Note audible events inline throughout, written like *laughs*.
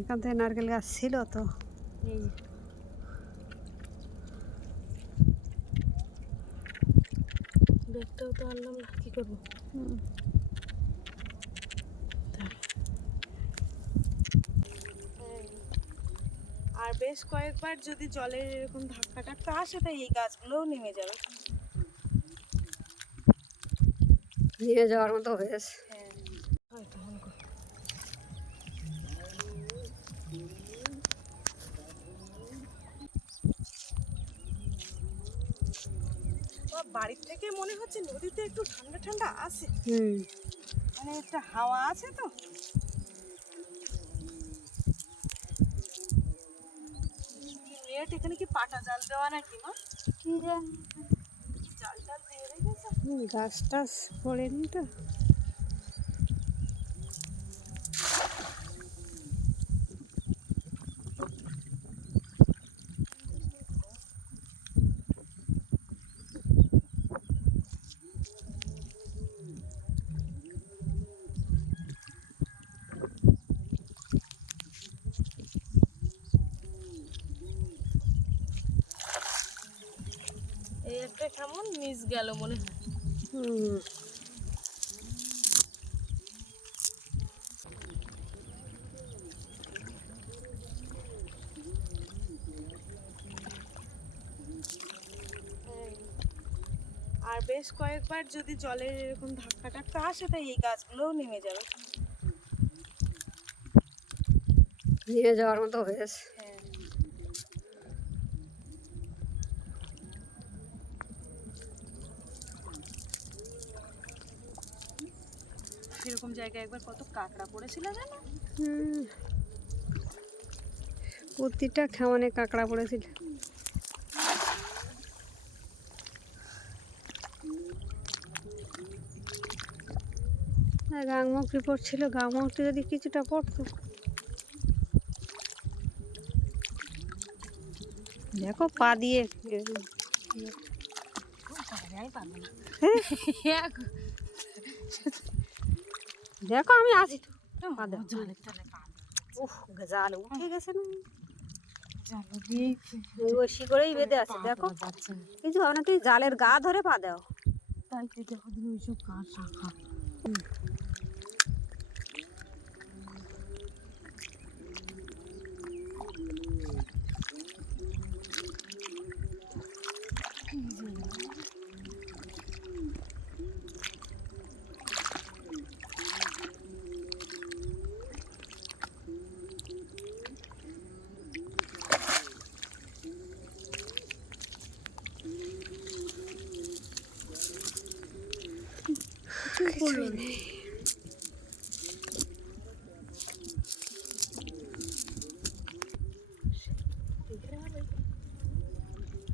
এখান থেকে নারকেল গাছ ছিল তো। এই ব্যাগটাও তো আনলাম না কি করব? আর বেশ কয়েকবার যদি জলের এরকম ধাক্কা টাক্কা আসে তাই এই গাছগুলোও নেমে যাবে। নিয়ে যাওয়ার মতো হয়েছে। বাড়ির থেকে মনে হচ্ছে নদীতে একটু ঠান্ডা ঠান্ডা আছে। মানে একটা হাওয়া আছে তো। নেট এখানে কি পাটা জাল দেওয়া নাকি মা? কি জানি জাল? টাল দিয়ে রেখেছে? গাছ টাছ পড়েনি তো। এই কেমন? মিস গেল মনে হ্যাঁ। আর বেশ কয়েকবার যদি জলের এরকম ধাক্কা টাক্কা আসে, তাই এই গাছগুলোও নেমে যাবে। নিয়ে যাওয়ার মতো হয়েছে এরকম জায়গায় একবার কত কাঁকড়া পড়েছিল জানো? প্রতিটা খেমনে কাঁকড়া পড়েছিল। গাংমুখটি পড়ছিল। গাংমুখটি যদি কিছুটা পড়তো। দেখো পা দিয়ে। হ্যাঁ, *laughs* দেখো আমি আছি তো। জাল উঠে গেছে না। ওই ওই শিকড়েই বেঁধে আছে দেখো। যাচ্ছে না। কিছু হবে না তুই জালের গা ধরে পা দাও। তাই তো দেখো দিন ওইসব কার শাখা?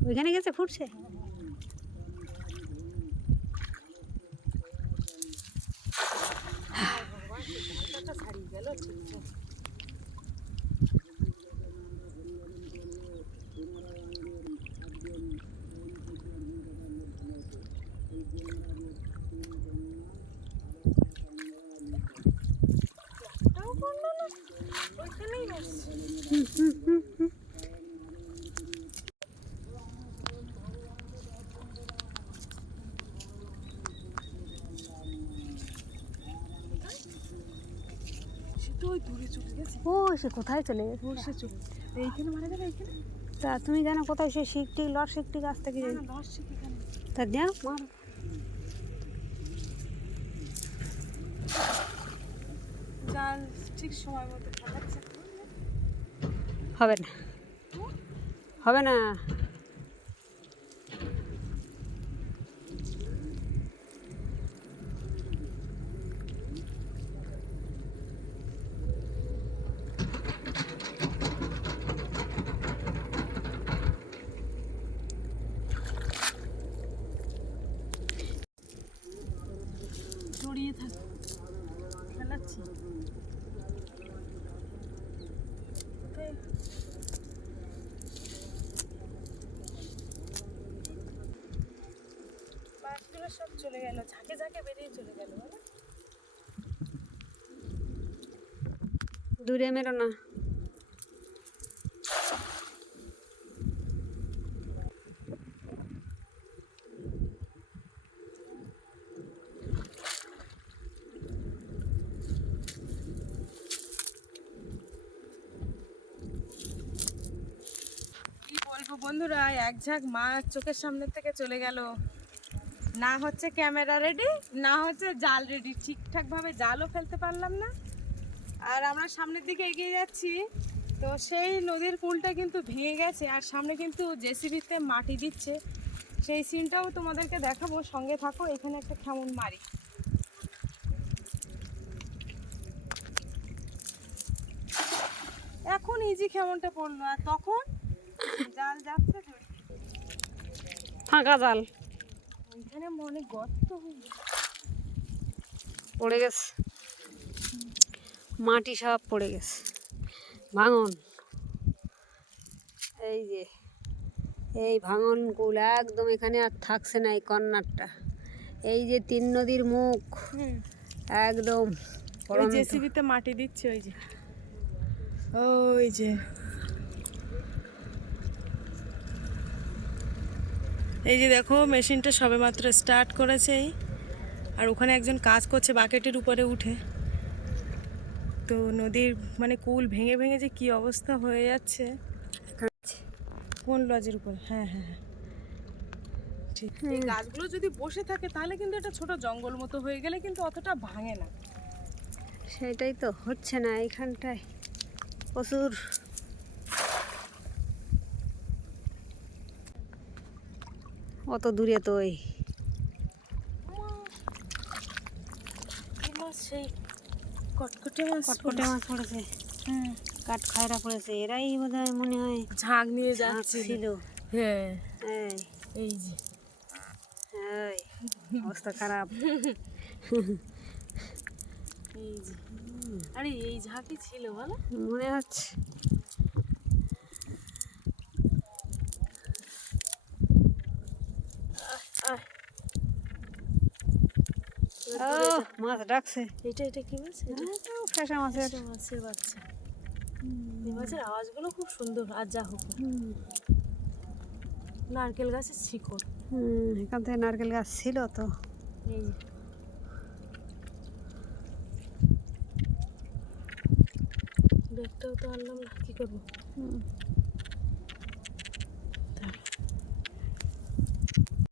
ওইখানে গেছে ফুটছে? গেল ঠিকঠাক একটাও করল না ওইখানেই বসছে হুম, হুম, হুম, হুম। সে তো ওই দূরে চলে গেছে। ও সে কোথায় চলে গেছে? বসে চলে এইখানে মারা যাবে এইখানে? তা তুমি জানো কোথায় সে শিকটি লট শিকটি গাছ থেকে না বসছে তা জানো? মার। ঠিক সময় মতো হবে না। হবে না। মাছগুলো সব চলে গেল ঝাঁকে ঝাঁকে বেরিয়ে চলে গেল দূরে মেরো না। বন্ধুরা, এক ঝাঁক মাছ চোখের সামনে থেকে চলে গেল। না হচ্ছে ক্যামেরা রেডি না হচ্ছে জাল রেডি ঠিকঠাকভাবে জালও ফেলতে পারলাম না। আর আমরা সামনের দিকে এগিয়ে যাচ্ছি। তো সেই নদীর কুলটা কিন্তু ভেঙে গেছে, আর সামনে কিন্তু জেসিবিতে মাটি দিচ্ছে। সেই সিনটাও তোমাদেরকে দেখাবো, সঙ্গে থাকো, এখানে একটা কেমন মারি। এখন ইজি কেমনটা পড়ল, আর তখন। ফাঁকা জাল। ওইখানে মনে গর্ত পড়ে গেছে। মাটি সব পড়ে গেছে। ভাঙন। এই যে এই ভাঙন কুল একদম এখানে আর থাকছে না এই কর্নারটা। এই যে তিন নদীর মুখ। একদম। জেসিবিতে মাটি দিচ্ছে ওই যে। ওই যে। এই যে দেখো মেশিনটা সবেমাত্র স্টার্ট করেছে এই। আর ওখানে একজন কাজ করছে বাকেটের উপরে উঠে। তো নদীর মানে কুল ভেঙে ভেঙে যে কি অবস্থা হয়ে যাচ্ছে। কোন লজের উপর? হ্যাঁ হ্যাঁ হ্যাঁ। ঠিক। এই গাছগুলো যদি বসে থাকে তাহলে কিন্তু এটা ছোট জঙ্গল মতো হয়ে গেলে কিন্তু অতটা ভাঙে না। সেটাই তো হচ্ছে না এখানটায়। প্রচুর অত দূরে তো ওই। মাছ কটকটে মাছ কটকটে মাছ পড়েছে। হুম। কাঠ খায়রা পড়েছে। এরাই বোধ হয় মনে হয় ঝাঁক নিয়ে যাচ্ছিল হ্যাঁ। এই। যে। অবস্থা খারাপ। এই যে। আরে এই ঝাঁকি ছিল বলো। মনে হচ্ছে। মাছ ডাকছে। এটা এটা কি মাছ? এটা? ফেসা মাছের। মাছের বাচ্চা। এই মাছের আওয়াজগুলো খুব সুন্দর আর যা হোক। নারকেল গাছের শিকড়। হুম, এখান থেকে নারকেল গাছ ছিল তো। এই যে। ব্যাগটাও তো আনলাম না কি করব? হুম,